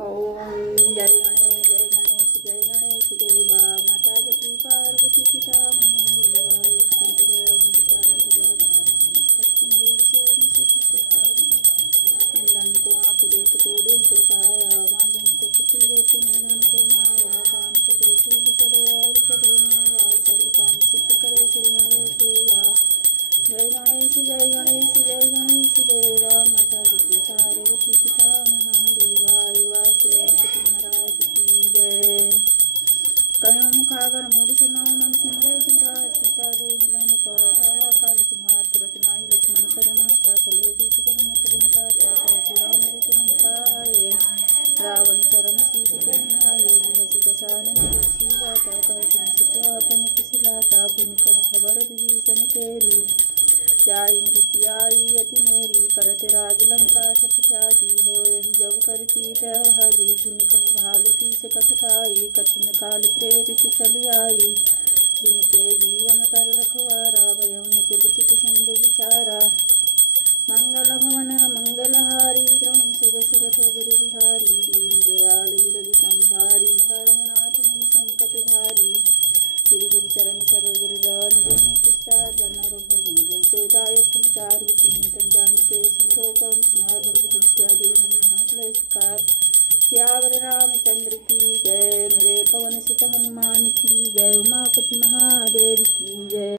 ओम जय गणेश जय गणेश जय गणेश देवा माता की पार्वती पिता महादेवा एक दंत गया नंदन को आँख देख को दिल को काया बांधन को पुत्री देख नंदन को माया पान चढ़े फूल चढ़े और चढ़े मेवा सर्व काम सिद्ध करे श्री गणेश देवा जय गणेश जय गणेश जय गणेश देवा माता की पार्वती पिता महादेवा युवा श्री गणपति महाराज की जय कयो मुखागर मूढ़ सनो मन संजय सिंहा सीता दे मिलन तो आवा काल तुम्हार तुरत माई लक्ष्मण कदम था चले दीप करन तुम का चाहे राम रे तुम काए रावण चरण सीत करनाए बिहसि दशानन सीवा का कह सिन सत्यापन कुशलाता पुन को खबर विभीषण तेरी जाई मृत्याई अति मेरी करत राज लंका सठ त्यागी होए जब कर कीट हरी पुन कहूँ भाल की से कट खाई कठिन काल प्रेरित चली आई जिनके जीवन कर रखवारा भयउ नित्य विचित सिंधु विचारा मंगल भवन मंगलहारी द्रम सुर सुरथ गिर बिहारी दीन दयाली रवि संभारी हरमुनाथ मुनि संकट भारी श्री गुरु चरण सरोज निगम पुस्तार बना जैसे दायक फलचार तीन जान के सिंहो कौन कुमार भक्त इत्यादि नमस्कार श्यावर रामचंद्र की जय मेरे पवन सुत हनुमान की जय उमापति महादेव की जय।